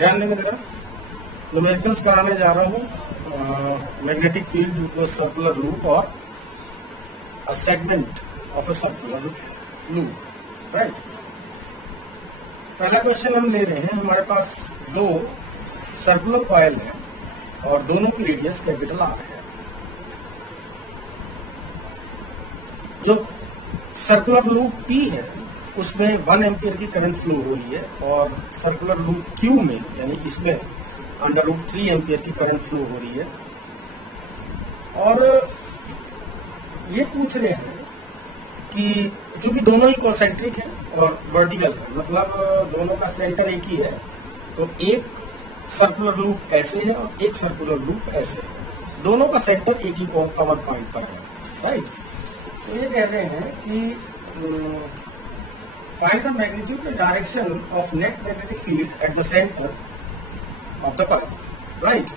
ध्यान देंगे जरा, न्यूमेरिकल्स कराने जा रहा हूँ magnetic field due to circular loop और a segment of a circular loop, right. पहला क्वेश्चन हम ले रहे हैं, हमारे पास दो सर्कुलर कॉइल है और दोनों की रेडियस कैपिटल आर है। जो सर्कुलर लूप P है उसमें 1 एम्पियर की करंट फ्लो हो रही है और सर्कुलर लूप Q में यानी इसमें √3 एम्पियर की करंट फ्लो हो रही है। और ये पूछ रहे हैं कि चूंकि दोनों ही कॉन्सेंट्रिक है और वर्टिकल है, मतलब दोनों का सेंटर एक ही है, तो एक सर्कुलर लूप ऐसे है और एक सर्कुलर लूप ऐसे है, दोनों का सेंटर एक ही कॉमन पॉइंट पर है, राइट। तो ये कह रहे हैं कि find the magnitude and direction of net magnetic field at the centre of the coil, right.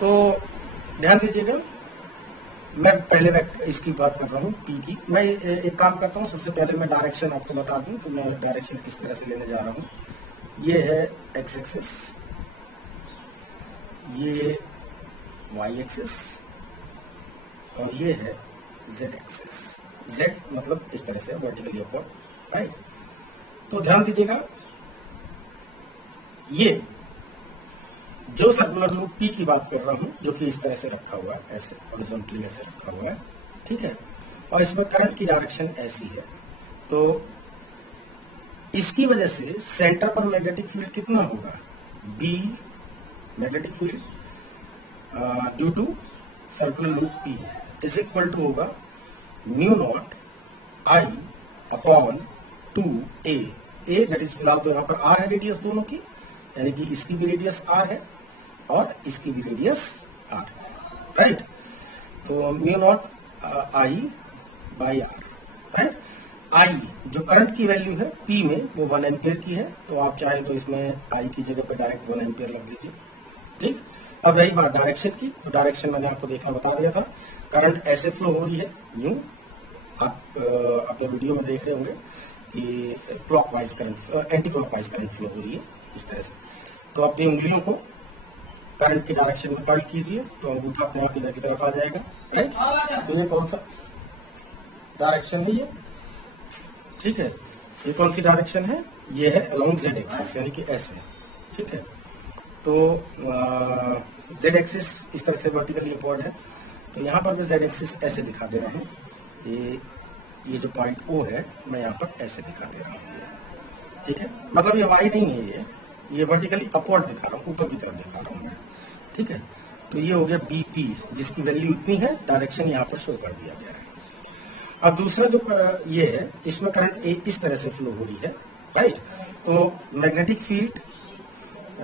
तो ध्यान दीजिएगा, मैं पहले इसकी बात कर रहा हूँ P की। मैं एक काम करता हूँ, सबसे पहले मैं डायरेक्शन आपको बता दूं तो मैं डायरेक्शन किस तरह से लेने जा रहा हूँ। ये है एक्स एक्सिस, ये वाई एक्सिस और ये है जेड एक्सिस। जेड मतलब इस तरह से वर्टिकली अपवर्ड, राइट। तो ध्यान दीजिएगा, ये जो सर्कुलर लूप P की बात कर रहा हूं जो कि इस तरह से रखा हुआ है, ऐसे हॉरिजॉन्टली ऐसे रखा हुआ है, ठीक है, और इसमें करंट की डायरेक्शन ऐसी है। तो इसकी वजह से सेंटर पर मैग्नेटिक फील्ड कितना होगा, B magnetic field due to circular loop P is equal to होगा μ0 I upon 2a। That is फिलहाल तो यहाँ पर r है रेडियस दोनों की, यानी कि इसकी भी रेडियस r है और इसकी भी रेडियस r है, राइट। तो μ0 I by r, right. I जो करंट की वैल्यू है P में वो 1 एम्पियर की है, तो आप चाहें तो इसमें I की जगह पे डायरेक्ट 1 एम्पियर लग लीजिए, ठीक। अब रही बात डायरेक्शन की, तो डायरेक्शन मैंने आपको देखना बता दिया था, करंट ऐसे फ्लो हो रही है, यूं आप अपने वीडियो में देख रहे होंगे कि clockwise current, anti clockwise current flow हो रही है इस तरह से। तो अपनी उंगलियों को करंट की डायरेक्शन में पॉइंट कीजिए तो अंगूठा अपने आप इधर की तरफ आ जाएगा, राइट। तो ये कौन सा डायरेक्शन है ये, ठीक है। ये कौन सी डायरेक्शन है, ये है अलोंग जेड एक्सिस, यानी कि ऐसे, ठीक है। तो जेड एक्सिस इस तरह से वर्टिकली अपवर्ड है, तो यहाँ पर मैं जेड एक्सिस ऐसे दिखा दे रहा हूँ। ये जो पॉइंट O है मैं यहाँ पर ऐसे दिखा दे रहा हूँ, ठीक है। मतलब ये वाई नहीं है, ये वर्टिकली अपवर्ड दिखा रहा हूँ, ऊपर की तरफ दिखा रहा हूँ, ठीक है। तो ये हो गया BP जिसकी वैल्यू इतनी है, डायरेक्शन यहाँ पर शो कर दिया गया है। अब दूसरा जो ये है, इसमें करंट इस तरह से फ्लो हो रही है, राइट। तो magnetic field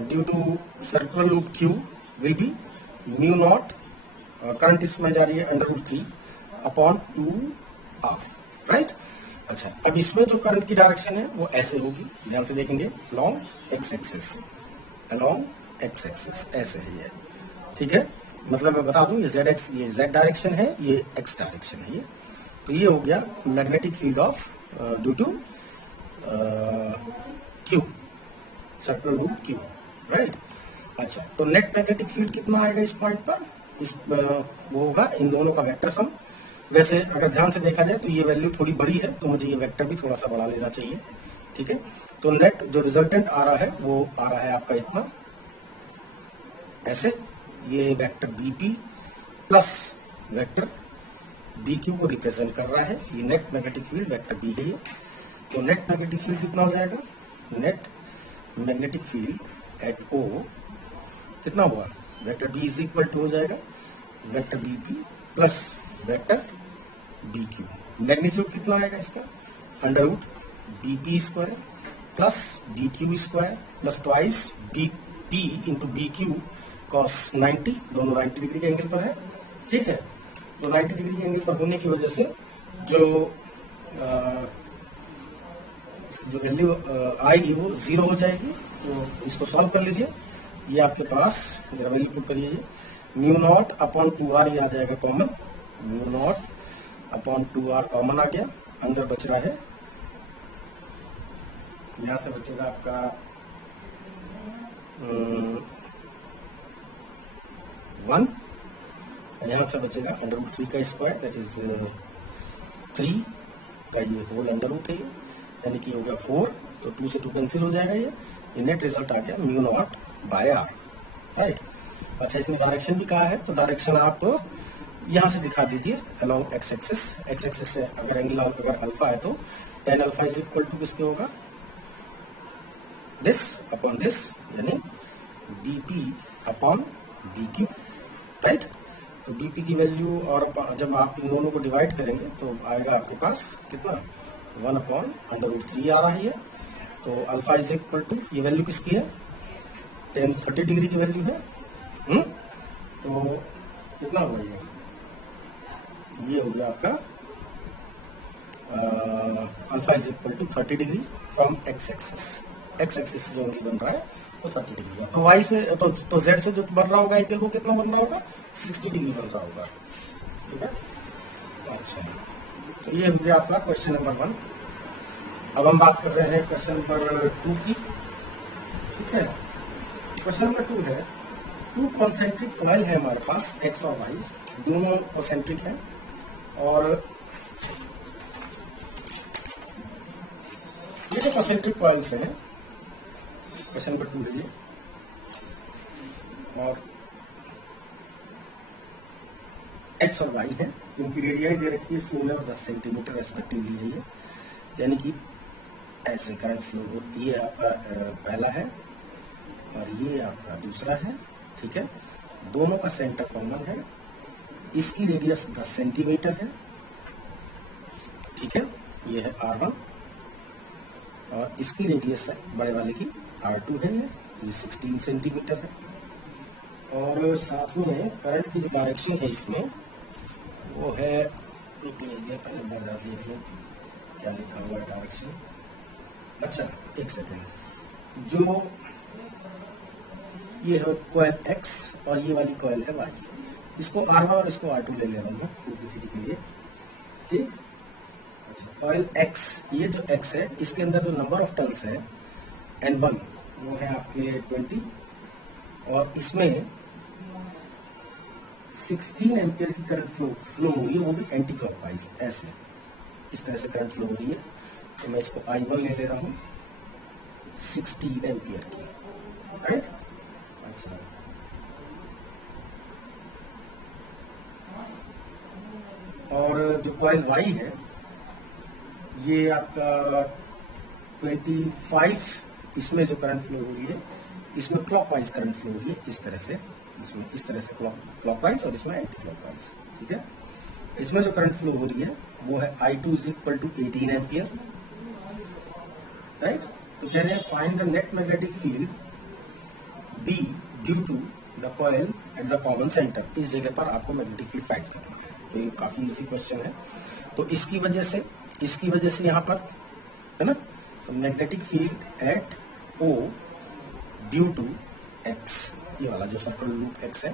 due to circular loop Q will be μ0, current इसमें जा रही है √3 अपॉन 2r, राइट। अच्छा, अब इसमें जो करंट की डायरेक्शन है वो ऐसे होगी, ध्यान से देखेंगे, along x axis, along x axis ऐसे है ये, ठीक है। मतलब मैं बता दूं, ये z डायरेक्शन है, ये x डायरेक्शन है ये। तो ये हो गया magnetic field of due to Q, circular loop Q, right. अच्छा, तो नेट मैग्नेटिक फील्ड कितना आएगा इस पॉइंट पर, इस वो होगा इन दोनों का वेक्टर सम। वैसे अगर ध्यान से देखा जाए तो ये वैल्यू थोड़ी बड़ी है, तो मुझे ये वेक्टर भी थोड़ा सा बढ़ा लेना चाहिए, ठीक है। तो नेट जो रिजल्टेंट आ रहा है वो आ रहा है आपका इतना, ऐसे। ये vector BP plus vector BQ को रिप्रेजेंट कर रहा है, ये net magnetic field vector B है ये। तो नेट मैग्नेटिक फील्ड कितना हो जाएगा, net magnetic field at O कितना हुआ, vector B is equal to हो जाएगा vector BP plus vector BQ। Magnitude कितना आएगा इसका, √BP square plus BQ square plus twice BP into BQ cos 90, दोनों 90 डिग्री के एंगल पर है, ठीक है। तो 90 डिग्री के एंगल पर होने की वजह से जो वैल्यू आएगी वो 0 हो जाएगी। तो इसको सॉल्व कर लीजिए, ये आपके पास वैल्यू पुट करिए, μ0 अपॉन 2r ये आ जाएगा कॉमन, μ0 अपॉन 2r कॉमन आ गया, अंदर बच रहा है, यहाँ से बचेगा आपका 1, यहाँ से बचेगा √3 का स्क्वायर, दैट इज 3 का ये होल अंडर रूट है, यानी कि हो गया 4, तो 2 से 2 कैंसिल हो जाएगा, ये नेट रिजल्ट आ गया μ0/r, राइट। अच्छा, इसमें डायरेक्शन भी कहा है, तो डायरेक्शन आप यहाँ से दिखा दीजिए अलोंग एक्स एक्सिस से अगर एंगल अगर अल्फा है तो tan alpha is equal to किसके होगा, दिस अपॉन दिस, यानी dp अपॉन dq, राइट। तो dp की वैल्यू और जब आप इन दोनों को डिवाइड करेंगे तो आएगा आपके पास कितना, 1/√3 आ रही है। तो अल्फा इज इक्वल टू, ये वैल्यू किसकी है, tan 30 डिग्री की वैल्यू है। तो कितना होगा ये हो गया आपका alpha is equal to 30 degree from x axis जो एंगल बन रहा है वो 30 डिग्री है। तो वाई से तो जेड से जो बन रहा होगा एंगल वो कितना बन रहा होगा, 60 डिग्री बन रहा होगा, ठीक है। अच्छा, तो ये हो गया आपका क्वेश्चन नंबर 1। अब हम बात कर रहे हैं क्वेश्चन नंबर 2 की, ठीक है। क्वेश्चन नंबर 2 है, 2 कॉन्सेंट्रिक कॉइल है हमारे पास, एक्स और वाई दोनों कॉन्सेंट्रिक है, और ये जो कॉन्सेंट्रिक कॉइल्स हैं, क्वेश्चन नंबर 2 है ये, और एक्स और वाई है, इनकी रेडियाई दे रखी है 16 और 10 सेंटीमीटर रेस्पेक्टिवली है ये, यानी कि ऐसे करंट फ्लो, ये आपका पहला है और ये आपका दूसरा है, ठीक है। दोनों का सेंटर कॉमन है, इसकी रेडियस 10 सेंटीमीटर है, ठीक है, ये है R1, और इसकी रेडियस बड़े वाले की R2 है, ये 16 सेंटीमीटर है। और साथ में करंट की जो डायरेक्शन है इसमें वो है, देख लीजिए पहले बता दीजिए क्या लिखा हुआ है डायरेक्शन। अच्छा, एक सेकेंड, जो ये है कॉइल X और ये वाली कॉइल है Y, इसको R1 और इसको R2 ले रहा हूँ सिंपलिसिटी के लिए, ठीक। कॉइल X, ये जो X है इसके अंदर जो नंबर ऑफ टर्न्स है N1 वो है आपके 20, और इसमें 16 एम्पियर की करंट फ्लो हो रही है, वो भी एंटी क्लॉकवाइज, ऐसे इस तरह से करंट फ्लो हो रही है। तो मैं इसको I1 ले रहा हूँ 16 एम्पियर की, राइट। अच्छा, और जो कॉइल Y है ये आपका 25, इसमें जो करंट फ्लो हो रही है इसमें क्लॉकवाइज करंट फ्लो हो रही है, इस तरह से, इसमें इस तरह से क्लॉकवाइज और इसमें एंटी क्लॉकवाइज, ठीक है। इसमें जो करंट फ्लो हो रही है वो है I2 is equal to 18 ampere, right. तो कह रहे हैं find the net magnetic field B due to the coil at the common centre. इस जगह पर आपको मैग्नेटिक फील्ड फाइंड करना है, तो ये काफी इजी क्वेश्चन है। तो इसकी वजह से यहाँ पर है ना, magnetic field at O due to X, ये वाला जो सर्कुलर लूप X है,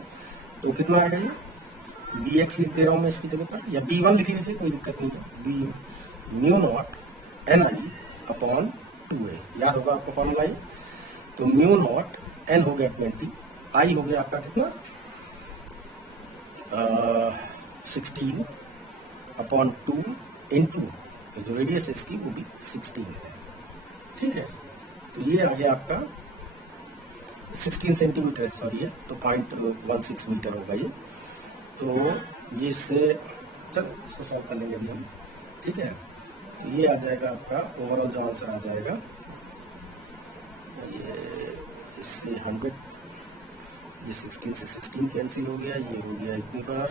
तो कितना आ गया, BX लिख दे रहा हूँ मैं इसकी जगह पर, या B1 लिख लीजिए, कोई दिक्कत नहीं है, B μ0 NI अपॉन 2A, याद होगा आपको फॉर्मूला ये। तो μ0 N हो गया 20, I हो गया आपका कितना 16 अपॉन 2 इंटू जो रेडियस है इसकी वो भी 16 है, ठीक है। तो ये आ गया आपका 16 सेंटीमीटर, सॉरी है, तो 0.16 मीटर होगा ये। तो ये इससे चलो इसको सॉल्व कर लेंगे अभी हम, ठीक है। तो ये आ जाएगा आपका ओवरऑल जो आंसर आ जाएगा, ये इससे 100, ये 16 से 16 कैंसिल हो गया, ये हो गया इतनी बार,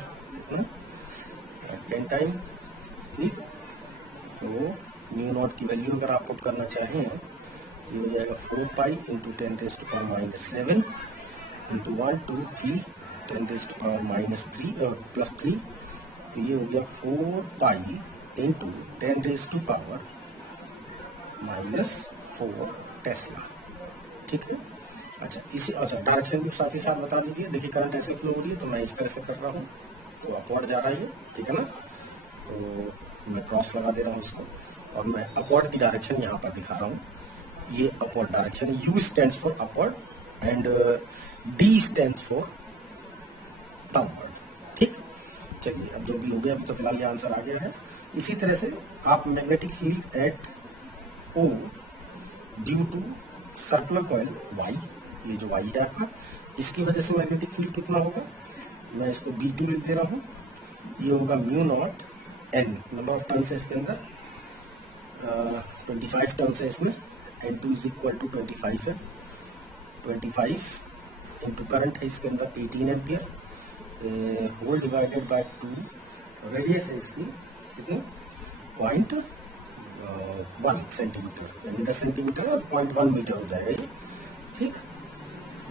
10 टाइम, ठीक। तो μ0 की वैल्यू अगर आप पुट करना चाहें, ये हो जाएगा 4 पाई इंटू 10⁻⁻7 इंटू 1 2 3 10⁻⁻3 और +3, तो ये हो गया 4 पाई इंटू 10⁻⁻4 टेस्ला, ठीक है। अच्छा, डायरेक्शन भी साथ ही साथ बता दीजिए। देखिए करंट ऐसे फ्लो हो रही है, तो मैं इस तरह से कर रहा हूँ, तो अपवर्ड जा रहा है, ठीक है ना। तो मैं क्रॉस लगा दे रहा हूँ इसको, और मैं अपवर्ड की डायरेक्शन यहाँ पर दिखा रहा हूँ, ये अपवर्ड डायरेक्शन है। U stands for upward, and D stand for downward. ठीक, चलिए अब जो भी हो गया, अभी तो फिलहाल ये आंसर आ गया है। इसी तरह से आप magnetic field at O due to circular coil Y, ये जो वाई है आपका, इसकी वजह से मैग्नेटिक फील्ड कितना होगा, मैं इसको B2 लिख दे रहा हूँ। ये होगा mu not an, number of turns है इसके अंदर 25 टर्न्स है इसमें, N2 इज इक्वल टू 25 है, 25 इंटू करंट है इसके अंदर 18 ampere whole divided by 2, radius है इसकी कितनी 0.1 सेंटीमीटर, यानी 10 सेंटीमीटर और 0.1 मीटर हो जाएगा ये। ठीक,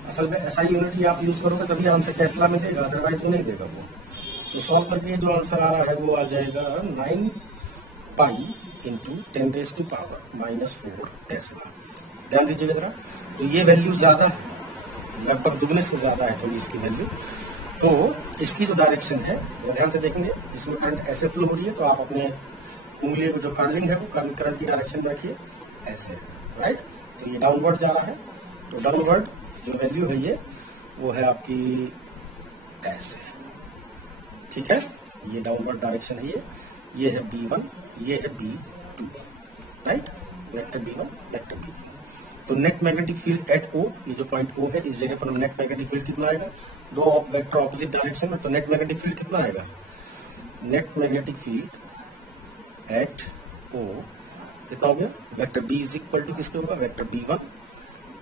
असल में ऐसा यूनिट आप यूज करोगे तभी आंसर टेस्ला में देगा, अदरवाइज वो नहीं देगा वो। तो सॉल्व करके जो आंसर आ रहा है वो आ जाएगा 9 पाई इंटू 10⁻⁻⁴ टेस्ला। ध्यान दीजिएगा जरा, तो ये वैल्यू ज्यादा लगभग दुगने से ज्यादा है थोड़ी इसकी वैल्यू। तो इसकी जो डायरेक्शन है वो ध्यान से देखेंगे, इसमें करंट ऐसे फ्लो हो रही है, तो आप अपने उंगली को जो कर्लिंग है वो करंट की डायरेक्शन में रखिए ऐसे, राइट। तो ये डाउनवर्ड जा रहा है, तो डाउनवर्ड जो वैल्यू है ये वो है आपकी ऐसे, ठीक है। ये डाउनवर्ड डायरेक्शन है, ये है B1, ये है B2, right, vector B1 vector B2। तो net magnetic field at O, ये जो पॉइंट O है, इस जगह पर नेट मैग्नेटिक फील्ड कितना आएगा, दो वेक्टर ऑपोजिट डायरेक्शन में, तो नेट मैग्नेटिक फील्ड कितना आएगा, net magnetic field at O कितना हो गया, vector B is equal to किसके होगा, vector B1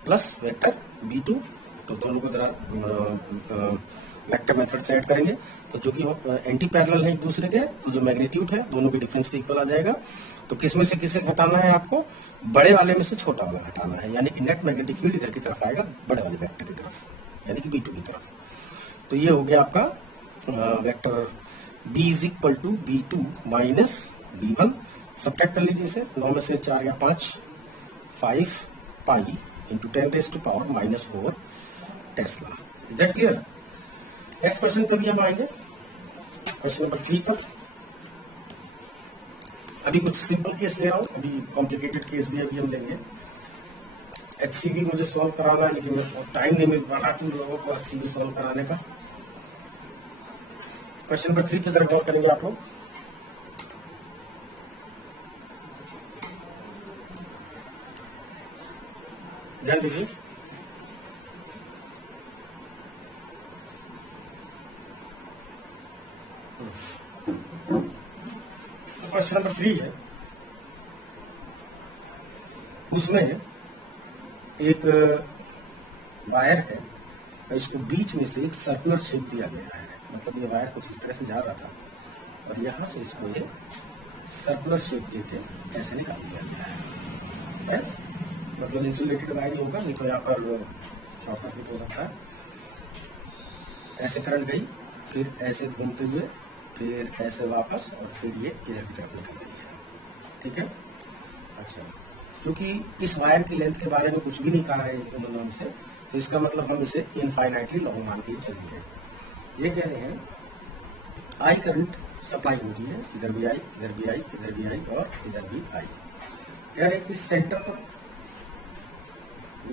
plus vector B2। तो दोनों को जरा वेक्टर मेथड से ऐड करेंगे, तो जो कि एंटी पैरेलल है एक दूसरे के, तो जो मैग्नीट्यूड है दोनों के डिफरेंस के इक्वल आ जाएगा। तो किस में से किसे घटाना है आपको, बड़े वाले में से छोटा वाला घटाना है, यानी कि नेट मैग्नेटिक फील्ड इधर की तरफ आएगा, बड़े वाले वेक्टर की तरफ, यानी कि B2 की तरफ। तो ये हो गया आपका vector B is equal to B2 minus B1। Subtract कर लीजिए इसे, 9 में से 4 या 5 pi into 10⁻⁻⁴ tesla. Is that clear? Next question पे भी हम आएंगे, क्वेश्चन नंबर 3 पर। अभी कुछ सिंपल केस ले रहा हूं, अभी कॉम्प्लिकेटेड केस भी अभी हम लेंगे। HCV मुझे सॉल्व कराना है, लेकिन टाइम नहीं मिल पा रहा तुम लोगों को HCV सॉल्व कराने का। क्वेश्चन नंबर 3 पे जरा गौर करेंगे आप लोग। ध्यान दीजिए, क्वेश्चन नंबर 3 है, उसमें एक वायर है, इसको बीच में से एक सर्कुलर शेप दिया गया है, मतलब ये वायर कुछ इस तरह से जा रहा था और यहां से इसको ये सर्कुलर शेप देके ऐसे निकाल दिया गया है, मतलब इंसुलेटेड वायर ही होगा, नहीं तो यहाँ पर शॉर्ट सर्किट हो सकता है। ऐसे करंट गई, फिर ऐसे घूमते हुए, फिर ऐसे वापस, और फिर ये इधर की तरफ निकल गई है, ठीक है। अच्छा, क्योंकि इस वायर की लेंथ के बारे में कुछ भी नहीं कहा है उन्होंने हमसे, तो इसका मतलब हम इसे इनफाइनाइटली लॉन्ग मान के चलेंगे। ये कह रहे हैं आई करंट सप्लाई हो रही है, इधर भी आई, इधर भी आई, इधर भी आई और इधर भी आई। कह रहे इस सेंटर पर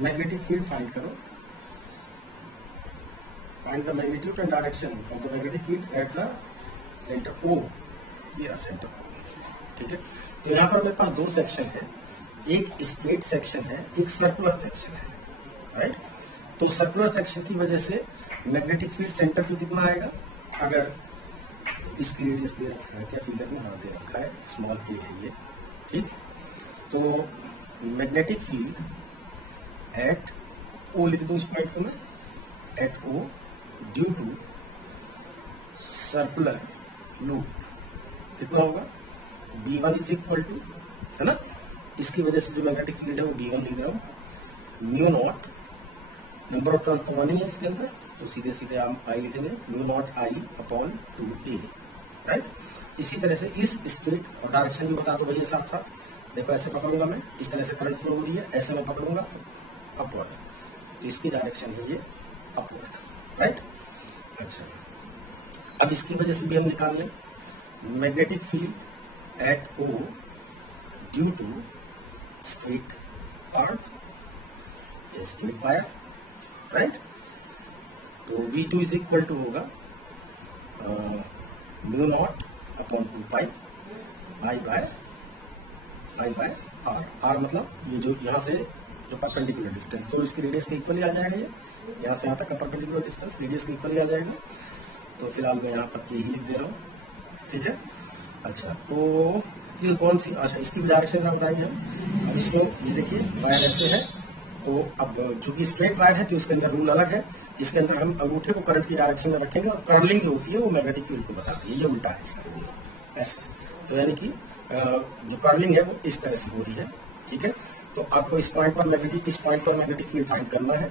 मैग्नेटिक फील्ड फाइंड करो, find the magnitude and direction of the magnetic field at the centre O, ये सेंटर, ठीक है। तो यहाँ पर मेरे पास दो सेक्शन है, एक स्ट्रेट सेक्शन है, एक सर्कुलर सेक्शन है, राइट। तो सर्कुलर सेक्शन की वजह से मैग्नेटिक फील्ड सेंटर पे कितना आएगा, अगर इसकी रेडियस दे रखा है, क्या फिगर में, हाँ दे रखा है, स्मॉल a है ये, ठीक। तो मैग्नेटिक फील्ड एट O लिख दो इस पॉइंट को मैं, at O due to circular loop कितना होगा, B1 इज इक्वल टू, है ना, इसकी वजह से जो मैग्नेटिक फील्ड है वो B1 लिख रहा हूं, mu naught, number of turns तो 1 ही है इसके अंदर, तो सीधे सीधे आप आई लिखेंगे, mu naught I upon 2a, right. इसी तरह से इस स्पीड और डायरेक्शन भी बता दो भैया साथ साथ। देखो ऐसे पकड़ूंगा मैं, इस तरह से करंट फ्लो हो रही है, ऐसे मैं पकड़ूंगा अपवर्ड, तो इसकी डायरेक्शन है ये अपवर्ड, राइट। अच्छा, अब इसकी वजह से भी हम निकाल लें magnetic field at O due to straight earth, straight wire, right. तो V2 इज इक्वल टू होगा mu not upon 2 pi I by R. R मतलब ये जो यहाँ से जो परपेंडिकुलर डिस्टेंस, तो इसकी रेडियस के इक्वली आ जाएगा, ये यहाँ से यहाँ तक का परपेंडिकुलर डिस्टेंस रेडियस के इक्वली आ जाएगा। तो फिलहाल मैं यहाँ पर यही लिख दे रहा हूँ, ठीक है। अच्छा, तो ये कौन सी, अच्छा इसकी भी डायरेक्शन आप बताएंगे हम। अब इसको ये देखिए वायर ऐसे है, तो अब चूंकि स्ट्रेट वायर है तो इसके अंदर रूल अलग है। इसके अंदर हम अंगूठे को करंट की डायरेक्शन में रखेंगे और कर्लिंग जो होती है वो मैग्नेटिक फील्ड को बताती है। ये उल्टा है इसका रूल, ऐसा। तो यानी कि जो कर्लिंग है वो इस तरह से हो रही है, ठीक है। तो आपको इस पॉइंट पर मैग्नेटिक फील्ड फाइंड करना है।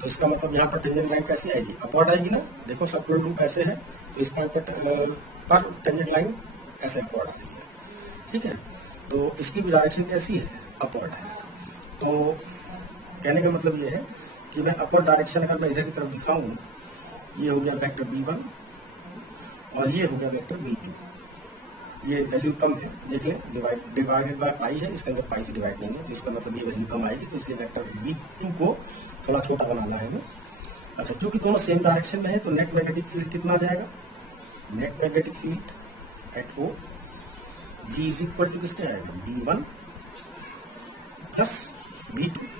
तो इसका मतलब यहाँ पर टेंजेंट लाइन कैसी आएगी, अपवर्ड आएगी ना। देखो सर्कुलर लूप ऐसे है, तो इस पॉइंट पर टेंजेंट लाइन ऐसे अपवर्ड आ रही है, ठीक है। तो इसकी भी डायरेक्शन कैसी है, अपवर्ड है। तो कहने का मतलब ये है कि मैं अपवर्ड डायरेक्शन अगर मैं इधर की तरफ दिखाऊं, ये हो गया वेक्टर B1 और ये हो गया वेक्टर B2। ये वैल्यू कम है, देख लें, डिवाइडेड बाय पाई है, इसके अंदर पाई से डिवाइड नहीं है, तो इसका मतलब ये वैल्यू कम आएगी। तो इसलिए वेक्टर B2 को थोड़ा छोटा बनाना है हमें। अच्छा, क्योंकि दोनों सेम डायरेक्शन में है तो नेट मैग्नेटिक फील्ड कितना आ जाएगा, net magnetic field at O G is equal to किसके आएगा, B1 प्लस B2।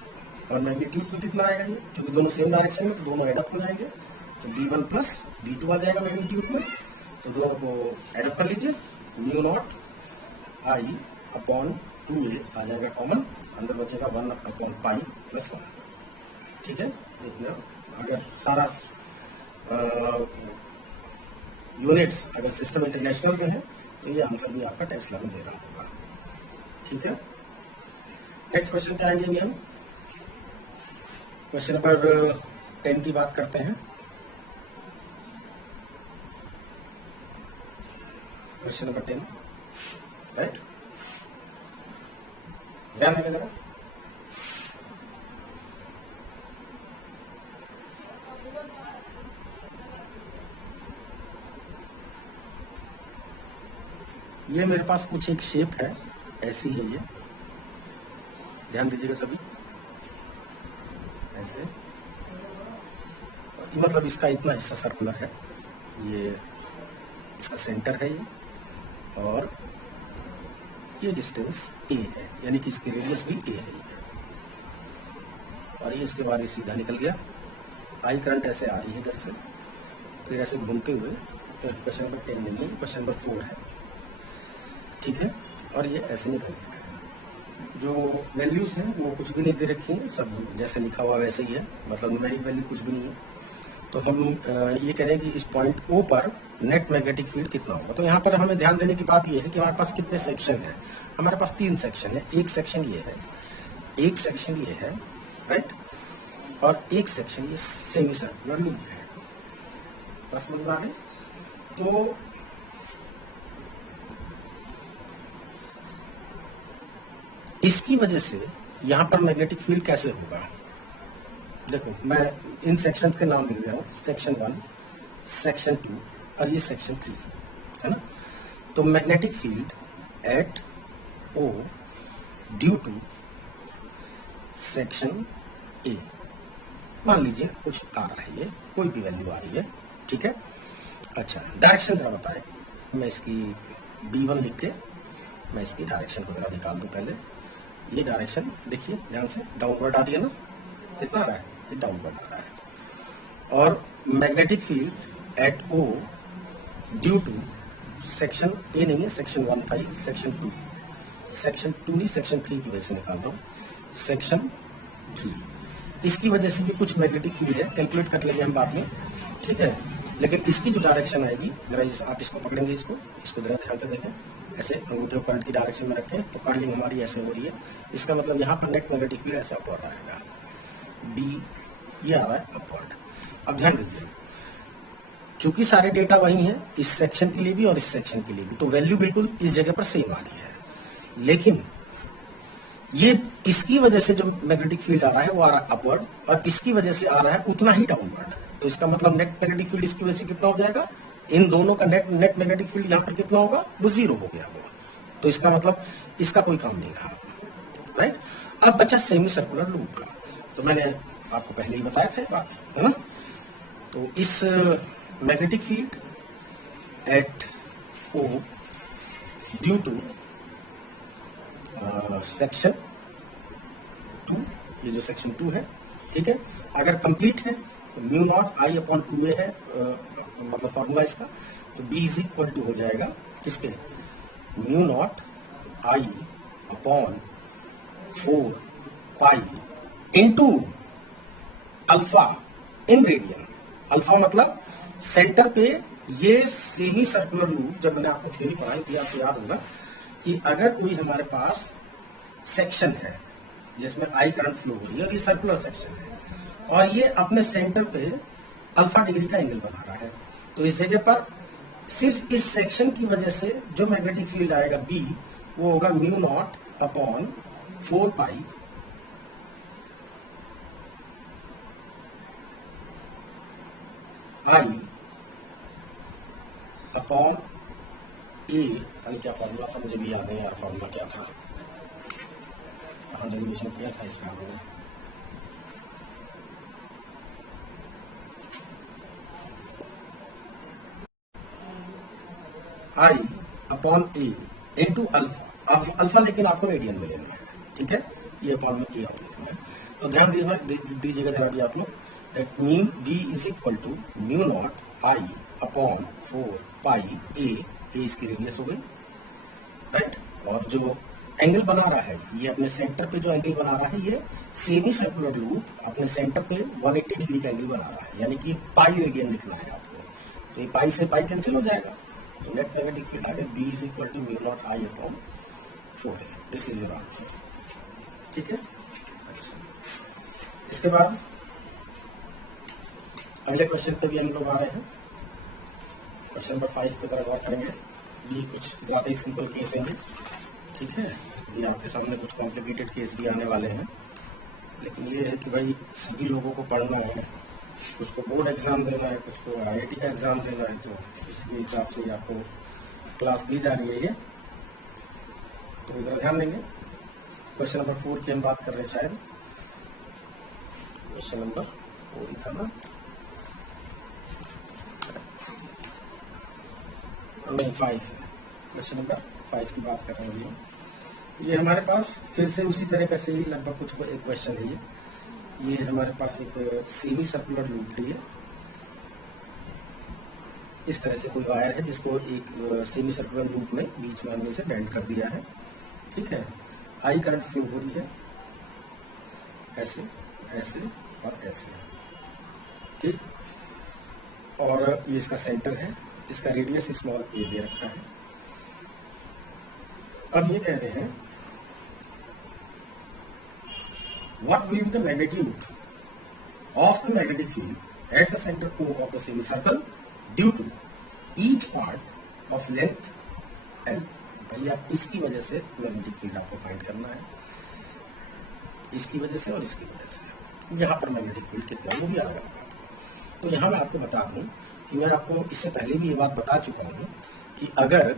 और मैग्नीट्यूड में कितना आएगा ये, क्योंकि दोनों सेम डायरेक्शन में तो दोनों एडअप हो जाएंगे। तो B1 प्लस B2 आ जाएगा मैग्नीट्यूड में, तो दोनों को एडअप कर लीजिए। Mu naught I upon 2a आ जाएगा कॉमन, अंदर बचेगा 1 अपॉन पाई प्लस 1, ठीक है। अगर सारा यूनिट्स अगर सिस्टम इंटरनेशनल में है तो ये आंसर भी आपका टेस्ला में दे रहा होगा, ठीक है। नेक्स्ट क्वेश्चन पे आएंगे हम, क्वेश्चन नंबर 10 की बात करते हैं। क्वेश्चन नंबर 10, राइट, ध्यान देंगे जरा। ये मेरे पास कुछ एक शेप है, ऐसी है ये, ध्यान दीजिएगा सभी, ऐसे। मतलब इसका इतना हिस्सा सर्कुलर है, ये इसका सेंटर है ये, और ये डिस्टेंस a है, यानी कि इसकी रेडियस भी a है ये। और ये इसके बाद ये सीधा निकल गया, आई करंट ऐसे आ रही है इधर से, फिर ऐसे घूमते हुए क्वेश्चन नंबर 10 नहीं, क्वेश्चन नंबर 4 है, ठीक है। और ये ऐसे निकल गया। जो वैल्यूज हैं वो कुछ भी नहीं दे रखी हैं, सब जैसे लिखा हुआ वैसे ही है, मतलब न्यूमेरिक वैल्यू कुछ भी नहीं है। तो हम ये कह रहे हैं कि इस पॉइंट O पर नेट मैग्नेटिक फील्ड कितना होगा। तो यहाँ पर हमें ध्यान देने की बात ये है कि हमारे पास कितने सेक्शन है। हमारे पास 3 सेक्शन है, एक सेक्शन ये है, एक सेक्शन ये है, राइट, और एक सेक्शन ये सेमी सर्कुलर लूप है। प्रश्न बता दें तो इसकी वजह से यहाँ पर मैग्नेटिक फील्ड कैसे होगा। देखो मैं इन सेक्शंस के नाम लिख दे रहा हूँ, सेक्शन 1, सेक्शन 2 और ये सेक्शन 3 है ना। तो magnetic field at O due to section A, मान लीजिए कुछ आ रहा है, ये कोई भी वैल्यू आ रही है, ठीक है। अच्छा, डायरेक्शन जरा बताए, मैं इसकी B1 लिख के मैं इसकी डायरेक्शन को जरा निकाल दूं पहले। ये डायरेक्शन देखिए ध्यान से, डाउनवर्ड आ रही है ना, कितना आ रहा है, ये डाउनवर्ड आ रहा है। और magnetic field at O due to section A नहीं है, सेक्शन 1 था, सेक्शन 2, सेक्शन 2 नहीं, सेक्शन 3 की वजह से निकाल रहा हूँ, सेक्शन 3। इसकी वजह से भी कुछ मैग्नेटिक फील्ड है, कैलकुलेट कर लेंगे हम बाद में, ठीक है। लेकिन इसकी जो डायरेक्शन आएगी, जरा आप इसको पकड़ेंगे, इसको जरा ध्यान से देखें, ऐसे अंगूठे को करंट की डायरेक्शन में रखें तो कर्लिंग हमारी ऐसे हो रही है। इसका मतलब यहाँ पर नेट मैग्नेटिक फील्ड ऐसा अपवर्ड आएगा, B ये आ रहा है अपवर्ड। अब ध्यान दीजिए, चूंकि सारे डेटा वही हैं, इस सेक्शन के लिए भी और इस सेक्शन के लिए भी, तो वैल्यू बिल्कुल इस जगह पर सेम आ रही है। लेकिन ये इसकी वजह से जो मैग्नेटिक फील्ड आ रहा है वो आ रहा है अपवर्ड, और इसकी वजह से आ रहा है उतना ही डाउनवर्ड। तो इसका मतलब नेट मैग्नेटिक फील्ड इसकी वजह से कितना हो जाएगा, इन दोनों का नेट मैग्नेटिक फील्ड यहाँ पर कितना होगा, वो 0 हो गया होगा। तो इसका मतलब इसका कोई काम नहीं रहा, राइट। अब बचा सेमी सर्कुलर लूप का। तो मैंने आपको पहले ही बताया था ये बात, है ना। तो इस magnetic field at O due to section 2, ये जो सेक्शन 2 है, ठीक है, अगर कंप्लीट है तो mu naught I upon 2a है, मतलब फॉर्मूला इसका, तो b इज इक्वल टू हो जाएगा किसके, mu naught I upon 4 pi into alpha in radian. Alpha मतलब सेंटर पे ये सेमी सर्कुलर लूप, जब मैंने आपको थ्योरी पढ़ाई थी आपको याद होगा कि अगर कोई हमारे पास सेक्शन है जिसमें आई करंट फ्लो हो रही है और ये सर्कुलर सेक्शन है और ये अपने सेंटर पे अल्फा डिग्री का एंगल बना रहा है, तो इस जगह पर सिर्फ इस सेक्शन की वजह से जो मैग्नेटिक फील्ड आएगा बी, वो होगा mu not upon 4 pi I upon ए, क्या फॉर्मूला था मुझे भी याद नहीं यार, फॉर्मूला क्या था, डेरिवेशन किया था इसका हमने, आई अपॉन ए इंटू अल्फा, अल्फा लेकिन आपको रेडियन में लेना है, ठीक है, ये अपॉन में ए आप लिखना है। तो ध्यान दीजिएगा जरा भी आप लोग, that mean D is equal to mu naught I upon 4 pi a इसकी रेडियस हो गई, राइट। और जो एंगल बना रहा है ये अपने सेंटर पे जो एंगल बना रहा है, ये सेमी सर्कुलर लूप अपने सेंटर पे 180 डिग्री का एंगल बना रहा है, यानी कि पाई रेडियन लिखना है आपको, तो ये पाई से पाई कैंसिल हो जाएगा, तो नेट मैग्नेटिक फील्ड आ गया B is equal to mu naught I upon 4a, this is your answer, ठीक है। अच्छा, इसके बाद अगले क्वेश्चन पे भी हम लोग आ रहे हैं, क्वेश्चन नंबर 5 पे गौर करेंगे। ये कुछ ज्यादा ही सिंपल केस है, ठीक है, ये आपके सामने कुछ कॉम्प्लिकेटेड केस भी आने वाले हैं, लेकिन ये है कि भाई सभी लोगों को पढ़ना है, कुछ को बोर्ड एग्जाम देना है, कुछ को IIT का एग्जाम देना है, तो इसके हिसाब से आपको क्लास दी जा रही है ये, तो इधर ध्यान देंगे। क्वेश्चन नंबर 4 की हम बात कर रहे हैं, शायद क्वेश्चन नंबर 4 ही था ना, नहीं 5 है, क्वेश्चन नंबर 5 की बात कर रहे हैं। ये हमारे पास फिर से उसी तरह का से ही लगभग कुछ एक क्वेश्चन है ये हमारे पास एक सेमी सर्कुलर लूप है, इस तरह से कोई वायर है जिसको एक सेमी सर्कुलर लूप में बीच में हमने इसे बेंड कर दिया है, ठीक है, आई करंट फ्लो हो रही है ऐसे ऐसे और ऐसे, ठीक, और ये इसका सेंटर है, इसका रेडियस स्मॉल ए दे रखा है। अब ये कह रहे हैं what will be the magnitude of the magnetic field at the center O of the semicircle due to each part of length L। भैया इसकी वजह से मैग्नेटिक फील्ड आपको फाइंड करना है, इसकी वजह से और इसकी वजह से, यहाँ पर मैग्नेटिक फील्ड कितना वो भी अलग अलग है। तो यहाँ मैं आपको बता दूं कि मैं आपको इससे पहले भी ये बात बता चुका हूँ कि अगर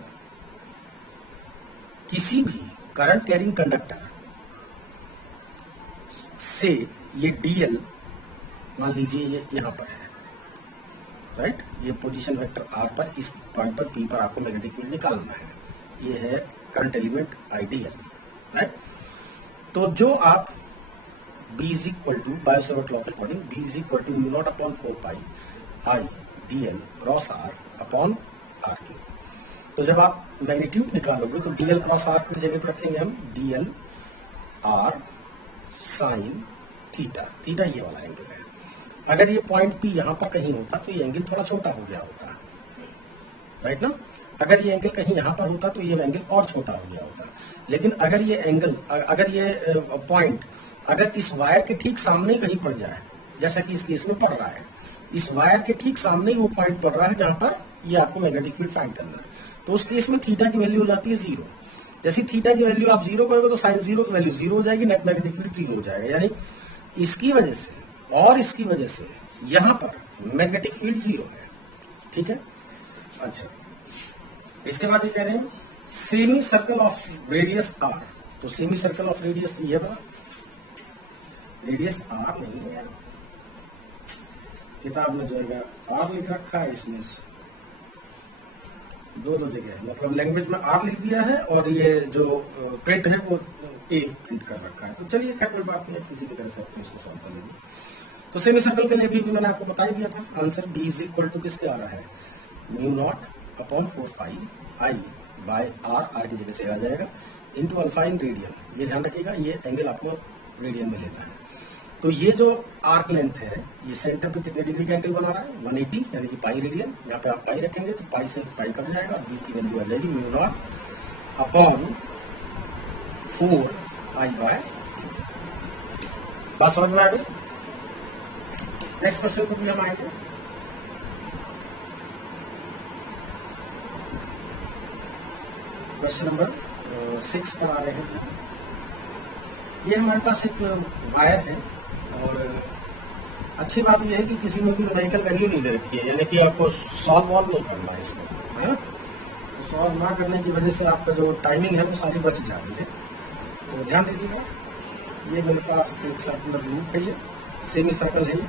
किसी भी करंट कैरिंग कंडक्टर से ये डीएल मान लीजिए ये यहाँ पर है, राइट, ये पोजीशन वेक्टर आर पर, इस पॉइंट पर पी पर आपको मैग्नेटिक फील्ड निकालना है, ये है करंट एलिमेंट आईडीएल, राइट। तो जो आप B is equal to by Savart law के according B is equal to mu not upon 4 pi I DL cross r upon r cube. तो जब आप मैग्नीट्यूड निकालोगे तो डीएल क्रॉस आर की जगह पर रखेंगे हम DL are sine theta, theta ये वाला एंगल है। अगर ये पॉइंट पी यहाँ पर कहीं होता तो ये एंगल थोड़ा छोटा हो गया होता, राइट ना। अगर ये एंगल कहीं यहाँ पर होता तो ये एंगल और छोटा हो गया होता, लेकिन अगर ये एंगल, अगर ये पॉइंट अगर इस वायर के ठीक सामने ही कहीं पड़ जाए, जैसा कि इस केस में पड़ रहा है, इस वायर के ठीक सामने ही वो पॉइंट पड़ रहा है जहां पर ये आपको मैग्नेटिक फील्ड फाइंड करना है, तो उस केस में थीटा की वैल्यू हो जाती है 0। जैसे थीटा की वैल्यू आप 0 करोगे तो साइन 0 की वैल्यू 0 हो जाएगी, नेट मैग्नेटिक फील्ड 0 हो जाएगा। यानी इसकी वजह से और इसकी वजह से यहां पर मैग्नेटिक फील्ड 0 है, ठीक है। अच्छा, इसके बाद ये कह रहे हैं semi circle of radius R. तो सेमी सर्कल ऑफ रेडियस ये बना, रेडियस आर नहीं है यार, किताब में जो है आर लिख रखा है, इसमें दो जगह, मतलब लैंग्वेज में आर लिख दिया है और ये जो प्रिंट है वो ए प्रिंट कर रखा है। तो चलिए खैर कोई बात नहीं, किसी भी तरह से अपने इसको सॉल्व कर लेंगे। तो सेमी सर्कल के लिए भी मैंने आपको बता दिया था answer B is equal to किसके आ रहा है, mu not upon 4 pi I by R की जगह से आ जाएगा इंटू अल्फा इन रेडियन। ये ध्यान रखिएगा, ये एंगल आपको रेडियन में लेना है। तो ये जो आर्क लेंथ है ये सेंटर पे कितने डिग्री का एंगल बना रहा है, 180 यानी कि पाई रेडियन। यहाँ पे आप पाई रखेंगे तो पाई से पाई कट जाएगा, बी की वैल्यू आ जाएगी म्यू नॉट अपॉन 4 आई बाय। बात समझ में आ गई। नेक्स्ट क्वेश्चन को भी हम आएंगे। क्वेश्चन नंबर 6 पर आ रहे हैं। ये हमारे पास एक वायर है और अच्छी बात यह है कि किसी में भी न्यूमेरिकल वैल्यू नहीं दे रखी है, यानी कि आपको सॉल्व वॉल्व नहीं करना है इसको, है ना। तो सॉल्व ना करने की वजह से आपका जो टाइमिंग है वो सारी बच जाती है। तो ध्यान दीजिएगा, ये मेरे पास एक सर्कुलर लूप है, ये सेमी सर्कल है ये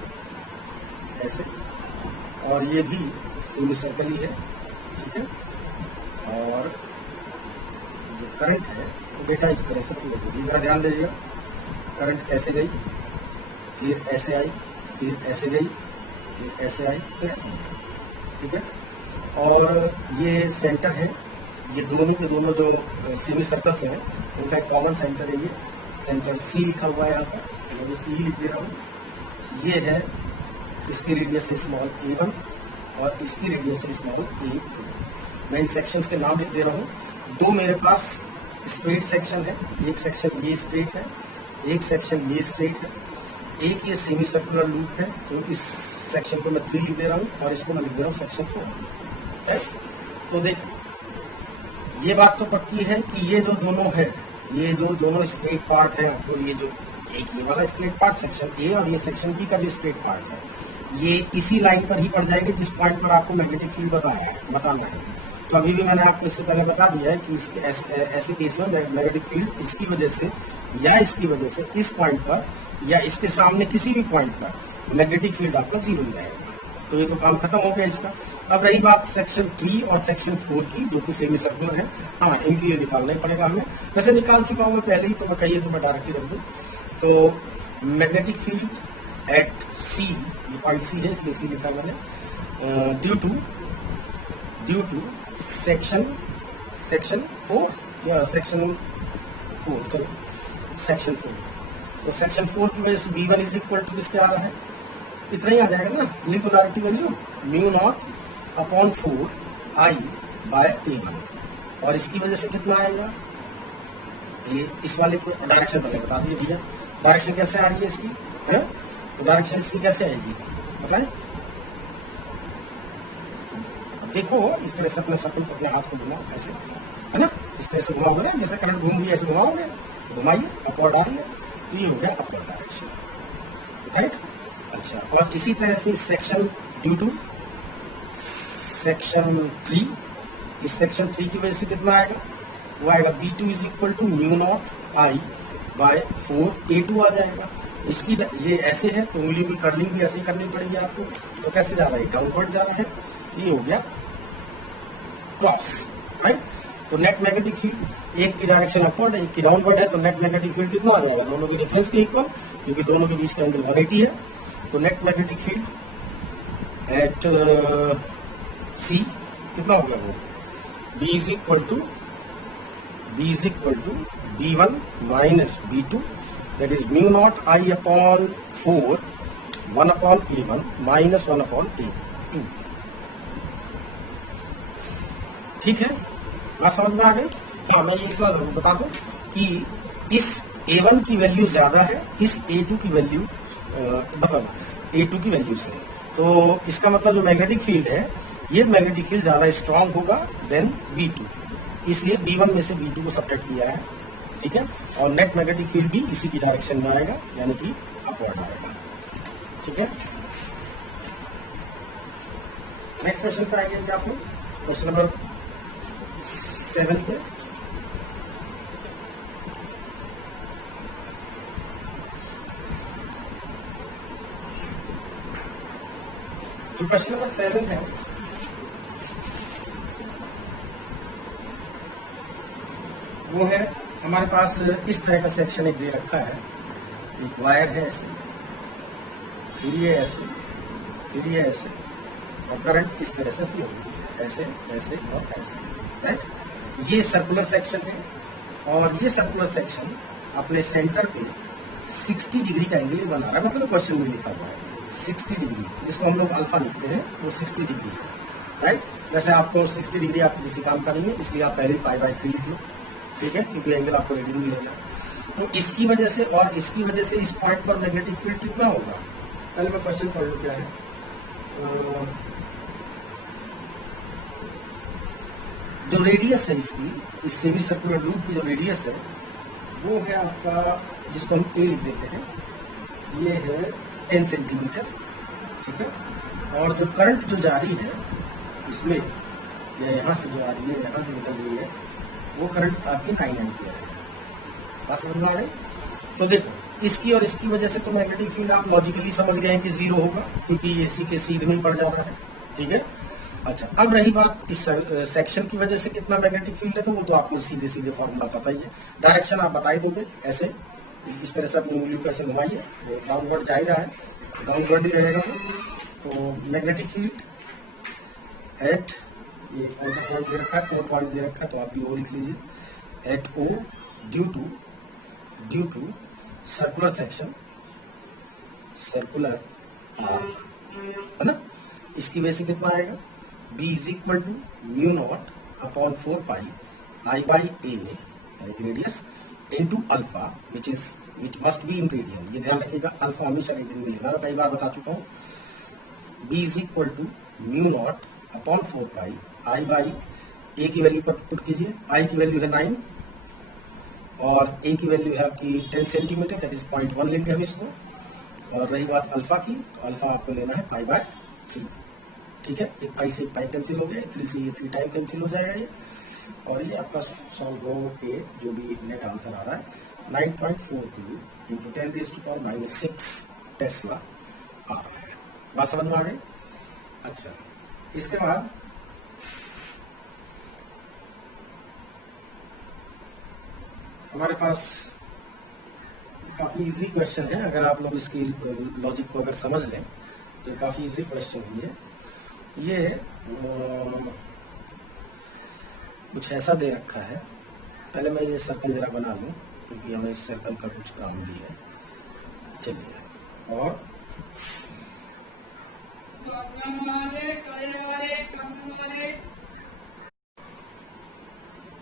ऐसे, और ये भी सेमी सर्कल ही है, ठीक है। और जो करंट है वो बेटा इस तरह से फ्लो होगी, जरा ध्यान दीजिएगा। करंट ऐसे गई, फिर ऐसे आई, फिर ऐसे गई, फिर ऐसे आई, फिर ऐसे गई, ठीक है। और ये सेंटर है, ये दोनों के दोनों जो सेमी सर्कल्स हैं उनका एक कॉमन सेंटर है, ये सेंटर सी लिखा हुआ है यहाँ पर, मैं सी लिख दे रहा हूँ। ये है इसकी रेडियस है स्मॉल a1 और इसकी रेडियस है स्मॉल a2। मैं इन सेक्शंस के नाम लिख दे रहा हूँ। दो मेरे पास स्ट्रेट सेक्शन है, एक सेक्शन ये स्ट्रेट है, एक सेक्शन ये स्ट्रेट है, एक ये सेमी सर्कुलर लूप है। तो इस सेक्शन को मैं 3 लिख दे रहा हूँ और इसको मैं लिख दे रहा हूँ सेक्शन 4 है। तो देखिए ये बात तो पक्की है कि ये जो दोनों है, ये जो दोनों स्ट्रेट पार्ट है, तो ये जो एक ये वाला स्ट्रेट पार्ट सेक्शन ए और ये सेक्शन बी का जो स्ट्रेट पार्ट है ये इसी लाइन पर ही पड़ जाएंगे जिस पॉइंट पर आपको मैग्नेटिक फील्ड बताना है। तो अभी भी मैंने आपको इससे पहले बता दिया है कि इसके ऐसे केस में मैग्नेटिक फील्ड इसकी वजह से या इसकी वजह से इस पॉइंट पर या इसके सामने किसी भी पॉइंट पर मैग्नेटिक फील्ड आपका 0 ही रहेगा। तो ये तो काम खत्म हो गया इसका। अब रही बात सेक्शन 3 और सेक्शन 4 की, जो कि सेमी सर्कुलर है। हाँ, इनके लिए निकालना ही पड़ेगा हमें, वैसे निकाल चुका हूँ मैं पहले ही, तो मैं कहिए तो मैं डायरेक्टली रख दूँ। तो मैग्नेटिक फील्ड एट सी, ये पॉइंट सी है इसलिए सी लिखा मैंने, ड्यू टू सेक्शन 4 या सेक्शन 4, चलो सेक्शन 4। तो सेक्शन 4 की वजह से B1 इज इक्वल टू किसके आ रहा है, इतना ही आ जाएगा ना, न्यूपोलैरिटी वैल्यू म्यू नॉट अपॉन 4 आई बाय A1। और इसकी वजह से कितना आएगा, ये इस वाले को डायरेक्शन पहले बता दिए भैया, डायरेक्शन कैसे आ रही है इसकी, है। तो डायरेक्शन इसकी कैसे आएगी पता है। देखो इस तरह से अपने सर्कल को, अपने हाथ को घुमाओ ऐसे, है ना, इस तरह से घुमाओगे ना, जैसे करंट घूम रही है ऐसे घुमाओगे, घुमाइए अपवर्ड आ रही है, तो ये हो गया अपवर्ड डायरेक्शन, राइट। अच्छा, और इसी तरह से सेक्शन ड्यू टू सेक्शन 3, इस सेक्शन 3 की वजह से कितना आएगा, वो आएगा B2 is equal to mu naught I by 4 A2 आ जाएगा। इसकी ये ऐसे है तो उंगली की कर्लिंग भी ऐसे ही करनी पड़ेगी आपको। तो कैसे जा रहा है, डाउनवर्ड जा रहा है, ये हो गया क्रॉस, राइट। तो नेट मैग्नेटिक फील्ड, एक की डायरेक्शन अपवर्ड है एक की डाउनवर्ड है, तो नेट मैग्नेटिक फील्ड कितना आ जाएगा, दोनों के डिफरेंस के इक्वल, क्योंकि दोनों के बीच का एंगल 180 है। तो net magnetic field at C कितना हो गया, वो B is equal to B1 minus B2, that is mu naught I upon 4 1 upon A1 minus 1 upon A2। ठीक है, बात समझ में आ गई। हाँ, मैं ये बता दूं कि इस A1 की वैल्यू ज्यादा है इस A2 की वैल्यू, मतलब A2 की वैल्यू से। तो इसका मतलब जो मैग्नेटिक फील्ड है, ये मैग्नेटिक फील्ड ज्यादा स्ट्रांग होगा देन B2, इसलिए B1 में से B2 को सब्ट्रैक्ट किया है, ठीक है। और नेट मैग्नेटिक फील्ड भी इसी की डायरेक्शन में आएगा, यानी कि अपवर्ड आएगा, ठीक है। नेक्स्ट क्वेश्चन पर आएंगे आप लोग, क्वेश्चन नंबर 7 पे। जो क्वेश्चन नंबर 7 है, वो है हमारे पास इस तरह का सेक्शन एक दे रखा है, एक वायर है ऐसे, फिर ये ऐसे, फिर ये ऐसे, और करंट इस तरह से फ्लो हो रही है, ऐसे ऐसे और ऐसे, राइट। ये सर्कुलर सेक्शन है, और ये सर्कुलर सेक्शन अपने सेंटर पे 60 डिग्री का एंगल बना रहा है, मतलब क्वेश्चन में लिखा हुआ है 60 डिग्री, जिसको हम लोग अल्फा लिखते हैं, वो 60 डिग्री है, राइट। वैसे आपको 60 डिग्री आप किसी काम का नहीं है, इसलिए आप पहले π/3 लिख लो, ठीक है, क्योंकि एंगल आपको रीडिंग मिलेगा। तो इसकी वजह से और इसकी वजह से इस पॉइंट पर मैग्नेटिक फील्ड कितना होगा, पहले मैं क्वेश्चन पढ़ लूं क्या है। जो रेडियस है इसकी, इस सेमी सर्कुलर लूप की जो रेडियस है, वो है आपका, जिसको हम ए लिख देते हैं, ये है 10 सेंटीमीटर, ठीक है। और जो करंट जो जारी है इसमें, या यहाँ से जो आ रही है, यहाँ से निकल रही है, वो करंट आपकी 9 एम्पियर है। बात समझ में आ रही? तो देखो, इसकी और इसकी वजह से तो मैग्नेटिक फील्ड आप लॉजिकली समझ गए हैं कि 0 होगा, क्योंकि ये इसी के सीध में ही पड़ जाता है, ठीक है। अच्छा, अब रही बात इस सेक्शन की वजह से कितना मैग्नेटिक फील्ड है, तो वो तो आपको सीधे सीधे फॉर्मूला पता ही है, डायरेक्शन आप बता ही दोगे, ऐसे इस तरह से अपनी उंगली को ऐसे घुमाइए, वो डाउनवर्ड जा ही रहा है, डाउनवर्ड ही रहेगा। तो मैग्नेटिक फील्ड एट, ये कौन सा पॉइंट दे रखा है, पॉइंट दे रखा है, तो आप भी वो लिख लीजिए, at O due to circular section, circular arc, है ना। इसकी वजह से कितना आएगा, B is equal to mu not upon 4 pi I/A, radius, into alpha, which must be in radian. ये ध्यान रखिएगा, अल्फा हमेशा रेडियन में लिखना, कई बार बता चुका हूँ। B is equal to mu not upon 4 pi I/A की वैल्यू पर पुट कीजिए, I की वैल्यू है 9 और A की वैल्यू है आपकी 10 सेंटीमीटर, दैट इज 0.1 लेंगे हम इसको। और रही बात अल्फा की, तो अल्फा आपको लेना है π/3, ठीक है। एक पाई से एक पाई कैंसिल हो गया, 3 से ये 3 टाइम कैंसिल हो जाएगा ये, और ये आपका सॉल्व हो के जो भी नेट आंसर आ रहा है 9.42 इंटू 10⁻⁻6 टेस्ला आ रहा है। बात समझ में आ गई? अच्छा, इसके बाद हमारे पास काफी इजी क्वेश्चन है, अगर आप लोग इसकी लॉजिक को अगर समझ लें तो काफी इजी क्वेश्चन है ये। कुछ ऐसा दे रखा है, पहले मैं ये सर्कल जरा बना लूं, क्योंकि हमें इस सर्कल का कुछ काम भी है। चलिए, और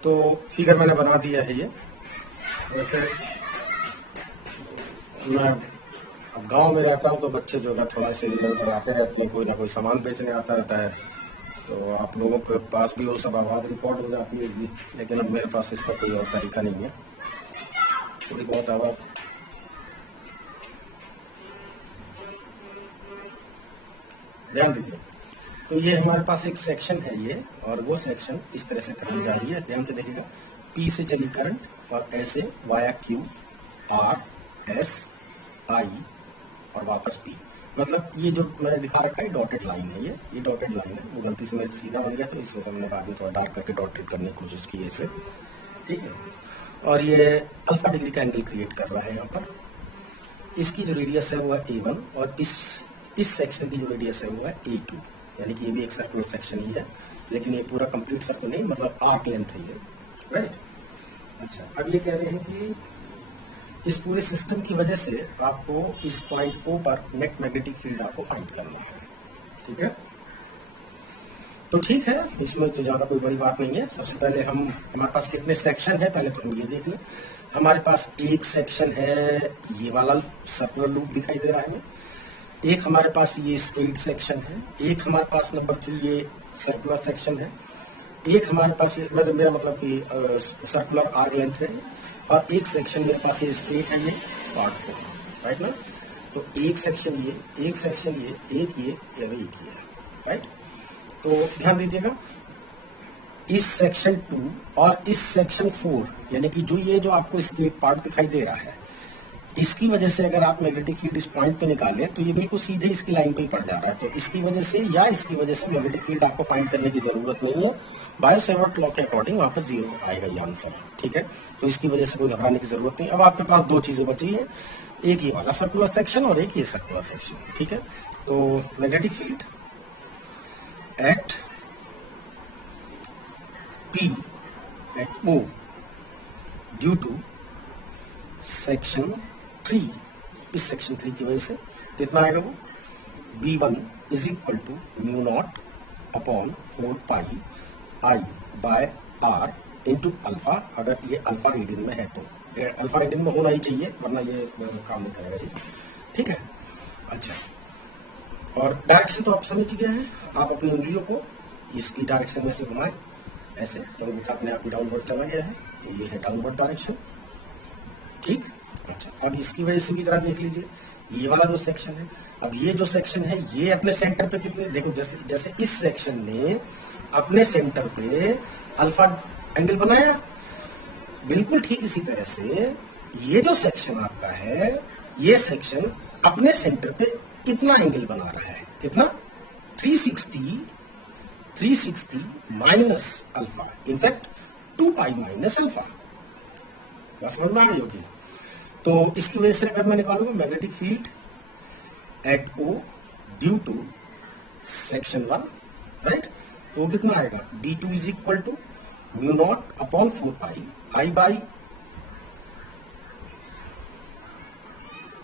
तो फिगर मैंने बना दिया है ये। वैसे मैं अब गांव में रहता हूँ, तो बच्चे जो है थोड़ा से इधर उधर आते रहते हैं, कोई ना कोई सामान बेचने आता रहता है, तो आप लोगों के पास भी वो सब आवाज़ रिकॉर्ड हो जाती है भी, लेकिन अब मेरे पास इसका कोई और तरीका नहीं है, थोड़ी बहुत आवाज़। ध्यान दीजिए, तो ये हमारे पास एक सेक्शन है ये, और वो सेक्शन इस तरह से करने जा रही है, ध्यान से देखिएगा। P से चली करंट और ऐसे via Q, R, S, I और वापस P, मतलब ये जो मैंने दिखा रखा है डॉटेड लाइन है, ये डॉटेड लाइन है, वो गलती से मेरे सीधा बन गया, तो इसको हमने बाद में थोड़ा डार्क करके डॉटेड करने की कोशिश की ऐसे, ठीक है। और ये अल्फा डिग्री का एंगल क्रिएट कर रहा है यहाँ पर। इसकी जो रेडियस है वो है A1, और इस सेक्शन की जो रेडियस है वो है A2, यानी कि ये भी एक सर्कुलर सेक्शन ही है, लेकिन ये पूरा कंप्लीट सर्कल नहीं, मतलब आर्क लेंथ है ये, राइट। अच्छा, अब ये कह रहे हैं कि इस पूरे सिस्टम की वजह से आपको इस पॉइंट O पर नेट मैग्नेटिक फील्ड आपको फाइंड करना है, ठीक है। तो ठीक है, इसमें तो ज्यादा कोई बड़ी बात नहीं है। सबसे पहले हमारे पास कितने सेक्शन है, पहले तो हम ये देख लें। हमारे पास एक सेक्शन है, ये वाला सर्कुलर लूप दिखाई दे रहा है, एक हमारे पास ये स्ट्रेट सेक्शन है, एक हमारे पास नंबर 3 ये सर्कुलर सेक्शन है, एक हमारे पास ये मेरा मतलब कि सर्कुलर आर्क लेंथ है, और एक सेक्शन मेरे पास ये स्ट्रेट है, ये पार्ट 4, राइट ना। तो एक सेक्शन ये, एक सेक्शन ये, एक ये है, राइट। तो ध्यान दीजिएगा, इस सेक्शन 2 और इस सेक्शन 4, यानी कि जो ये जो आपको स्ट्रेट पार्ट दिखाई दे रहा है, इसकी वजह से अगर आप मैग्नेटिक फील्ड इस पॉइंट पे निकालें तो ये बिल्कुल सीधे इसकी लाइन पे ही पड़ जा रहा है, तो इसकी वजह से या इसकी वजह से मैग्नेटिक फील्ड आपको फाइंड करने की जरूरत नहीं है। बायो-सेवर्ट लॉ के अकॉर्डिंग वहां पर 0 आएगा ये आंसर, ठीक है। तो इसकी वजह से कोई घबराने की जरूरत नहीं। अब आपके पास दो चीजें बची है, एक ये वाला सर्कुलर सेक्शन और एक ये सर्कुलर सेक्शन, ठीक है। तो magnetic field at P at O due to section 3, इस सेक्शन 3 की वजह से कितना आएगा वो, B1 is equal to mu not upon 4 pi I by R into alpha, अगर ये अल्फा रेडियन में है तो, अल्फा रेडियन में होना ही चाहिए वरना ये काम नहीं करेगा ये, ठीक है। अच्छा, और डायरेक्शन तो आप समझ चुके हैं, आप अपनी उंगलियों को इसकी डायरेक्शन में से घुमाएं ऐसे, तो अपने आप ही डाउनवर्ड चला गया है, ये है डाउनवर्ड डायरेक्शन, ठीक। अच्छा, अब इसकी वजह से भी जरा देख लीजिए ये वाला जो सेक्शन है, अब ये जो सेक्शन है ये अपने सेंटर पे कितने, देखो जैसे जैसे इस सेक्शन ने अपने सेंटर पे अल्फा एंगल बनाया, बिल्कुल ठीक इसी तरह से ये जो सेक्शन आपका है, ये सेक्शन अपने सेंटर पे कितना एंगल बना रहा है, कितना 360 minus alpha, in fact 2 pi minus alpha, बात समझ में आ गई होगी। तो इसकी वजह से अगर मैं निकालूंगा magnetic field at O due to section 1, right, तो कितना आएगा, B2 is equal to mu not upon 4 pi I by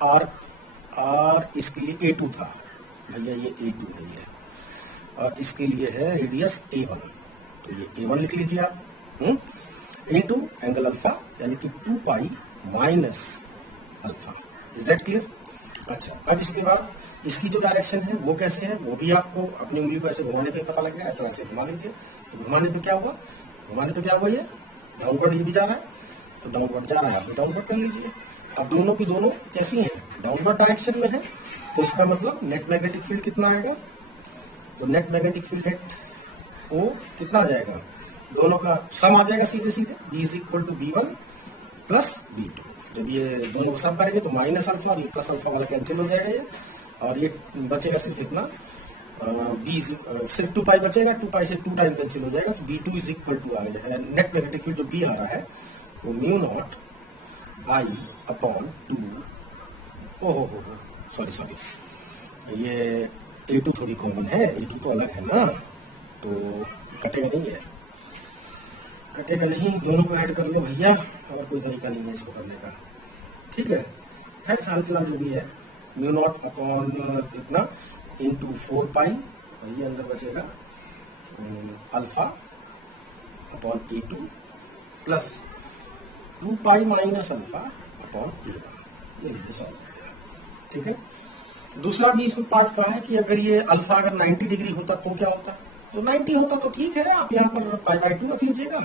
R, इसके लिए A2 था भैया, ये A2 है ये, और इसके लिए है रेडियस A1, तो ये A1 लिख लीजिए आप, A2 एंगल अल्फा यानी कि 2 pi minus alpha, is that clear. अच्छा, अब इसके बाद इसकी जो डायरेक्शन है वो कैसे है, वो भी आपको अपनी उंगली को ऐसे घुमाने पे पता लग गया है, तो ऐसे घुमा लीजिए, तो घुमाने पे क्या हुआ, ये डाउनवर्ड ये भी जा रहा है, तो डाउनवर्ड जा रहा है, आप डाउनवर्ड कर लीजिए। अब दोनों की दोनों कैसी हैं, डाउनवर्ड डायरेक्शन में है, तो इसका मतलब नेट मैग्नेटिक फील्ड कितना आएगा, तो net magnetic field at O कितना आ जाएगा, दोनों का सम आ जाएगा सीधे सीधे, B is equal to B1 plus B2, जब ये दोनों को सम करेंगे तो माइनस अल्फा और ये प्लस अल्फा वाला कैंसिल हो जाएगा ये, और ये बचेगा सिर्फ इतना, सिर्फ 2 पाई बचेगा, 2 पाई से 2 टाइम कैंसिल हो जाएगा, तो B2 इज इक्वल टू आ जाएगा, नेट मैग्नेटिक फील्ड जो B आ रहा है वो म्यू नॉट I अपॉन 2, ओहो सॉरी, ये A2 थोड़ी कॉमन है, A2 तो अलग है ना, तो कटेगा नहीं है, कटेगा नहीं, दोनों को ऐड कर लो भैया, और कोई तरीका नहीं है इसको करने का, ठीक है। खैर साल फिलहाल जो भी है, म्यू नॉट अपॉन इतना इंटू 4 पाई, ये अंदर बचेगा alpha upon A2 plus 2 pi minus alpha upon A1, ये लीजिए सॉल्व हो गया, ठीक है। दूसरा भी इसमें पार्ट का है कि अगर ये अल्फा अगर 90 डिग्री होता तो क्या होता, तो 90 होता तो ठीक है, आप यहाँ पर पाई बाई 2 रख लीजिएगा,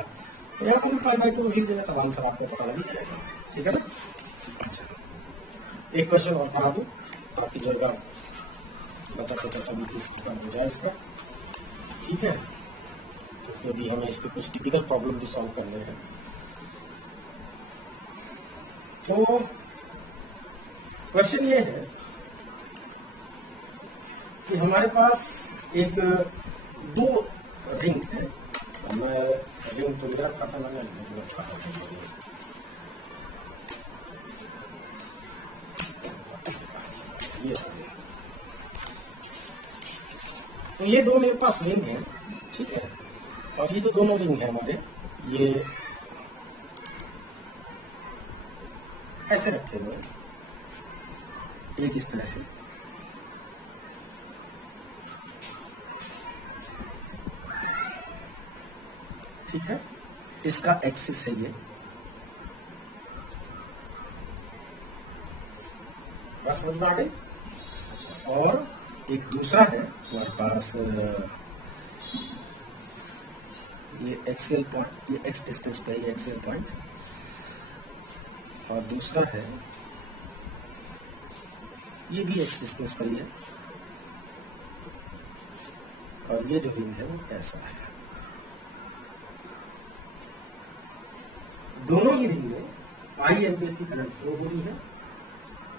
तो यहाँ पर पाई बाई 2 रख लीजिएगा, तब आंसर आपको पता लग जाएगा, ठीक है ना। अच्छा, एक क्वेश्चन और करा दूं ताकि जो है बचा सभी चीज खत्म हो जाए इसका, ठीक है। यदि हमें इसके कुछ टिपिकल प्रॉब्लम भी सॉल्व करने हैं, तो क्वेश्चन ये है कि हमारे पास एक 2 रिंग है, मैं रिंग तो लिखा था, मैंने ये, तो ये 2 मेरे पास रिंग है, ठीक है, और ये जो दोनों रिंग है हमारे, ये ऐसे रखे हुए, एक इस तरह से, ठीक है, इसका एक्सिस है ये, बस समझ में आ गई। और एक दूसरा है हमारे पास, ये एक्सियल पॉइंट, ये एक्स डिस्टेंस पे ये एक्सियल पॉइंट, और दूसरा है ये भी एक्स डिस्टेंस पर ही है, और ये जो रिंग है वो ऐसा है। दोनों ही रिंग में पाई एम्पियर की करंट फ्लो हो रही है,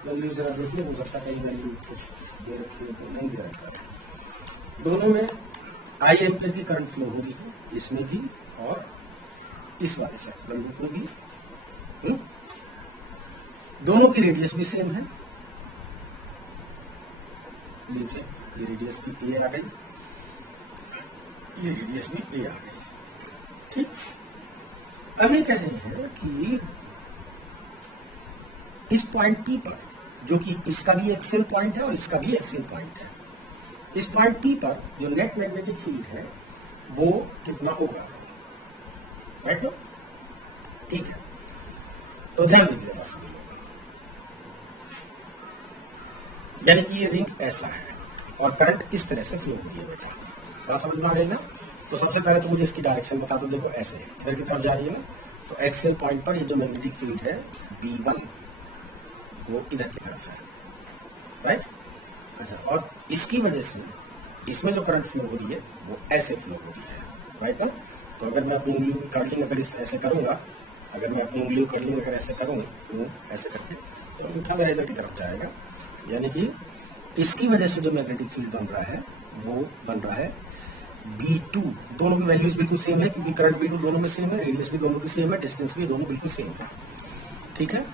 वैल्यू जरा देखिए, हो सकता है कई वैल्यू कुछ दे रखी है तो नहीं दे रखा है। दोनों में आई एम्पियर की करंट फ्लो हो रही है, इसमें भी और इस वाले सर्कुलर लूप में भी। दोनों की रेडियस भी सेम है। नीचे ये रेडियस भी ए आ गई, ये रेडियस भी ए आ गई। ठीक, अब ये कह रहे हैं कि इस पॉइंट पी पर, जो कि इसका भी एक्सियल पॉइंट है और इसका भी एक्सियल पॉइंट है, इस पॉइंट पी पर जो नेट मैग्नेटिक फील्ड है वो कितना होगा, राइट ना? ठीक है, तो ध्यान दीजिएगा सभी लोग। यानी कि ये रिंग ऐसा है और करंट इस तरह से फ्लो हो रही है बेटा, बात समझ में आ गई ना? तो सबसे पहले तो मुझे इसकी डायरेक्शन बता दो। देखो ऐसे इधर की तरफ जा रही है ना, तो एक्सियल पॉइंट पर ये जो मैग्नेटिक फील्ड है B1 वो इधर की तरफ है, राइट? अच्छा, और इसकी वजह से इसमें जो करंट फ्लो हो रही है वो ऐसे फ्लो हो रही है, राइट ना? तो अगर मैं अपनी उंगलियों की कर्लिंग अगर ऐसे करूंगा, अगर मैं अपनी उंगलियों की कर्लिंग अगर ऐसे करूँ तो ऐसे करके, तो अंगूठा मेरा इधर की तरफ जाएगा। यानी कि इसकी वजह से जो मैग्नेटिक फील्ड बन रहा है वो बन रहा है B2। दोनों की वैल्यूज बिल्कुल सेम है क्योंकि करंट बिल्कुल दोनों में सेम है, रेडियस भी दोनों की सेम है, डिस्टेंस भी दोनों बिल्कुल सेम है। ठीक है,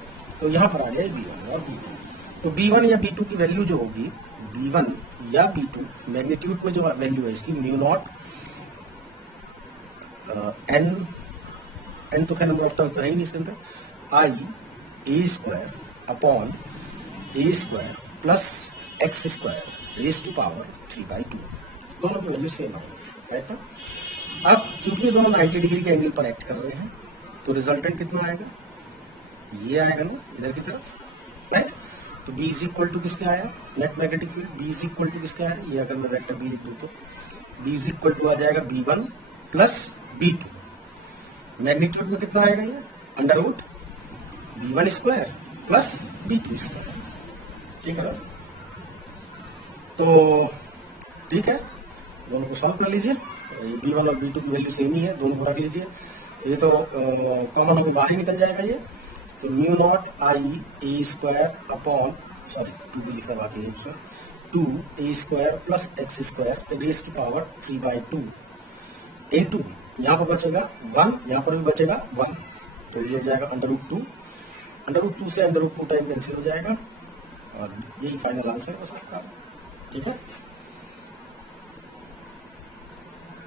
तो यहाँ पर आ जाए B1 और B2। तो B1 या B2 की वैल्यू जो होगी, B1 या B2 मैग्नीट्यूड में जो वैल्यू है इसकी म्यू नॉट n तो क्या नंबर ऑफ टर्म्स है ही नहीं इसके अंदर, I a square upon a square plus x square raise to power 3/2। दोनों की वैल्यू सेम है, राइट ना? अब चूंकि ये दोनों 90 डिग्री के एंगल पर एक्ट कर रहे हैं तो रिजल्टेंट कितना आएगा, ये आएगा ना इधर की तरफ, राइट? तो B इज इक्वल टू किसके आया, net magnetic field B is equal to किसके आया, ये अगर मैं वेक्टर B लिख दूं तो B इज इक्वल टू आ जाएगा B1 प्लस B2। मैग्नीट्यूड में कितना आएगा ये, under root B1 square plus B2 square. ठीक है, तो ठीक है, दोनों को सॉल्व कर लीजिए। B1 और B2 की वैल्यू सेम ही है, दोनों को रख लीजिए। ये तो कॉमन होकर बाहर ही निकल जाएगा ये, तो mu naught I a square upon, sorry 2 भी लिखा बाकी है, 2a square plus x square raise to power 3/2 into यहाँ पर बचेगा 1, यहाँ पर भी बचेगा 1, तो ये हो जाएगा अंडर रूट 2 से अंडर रूट 2 टाइम कैंसिल हो जाएगा और यही फाइनल आंसर है सबका। ठीक है।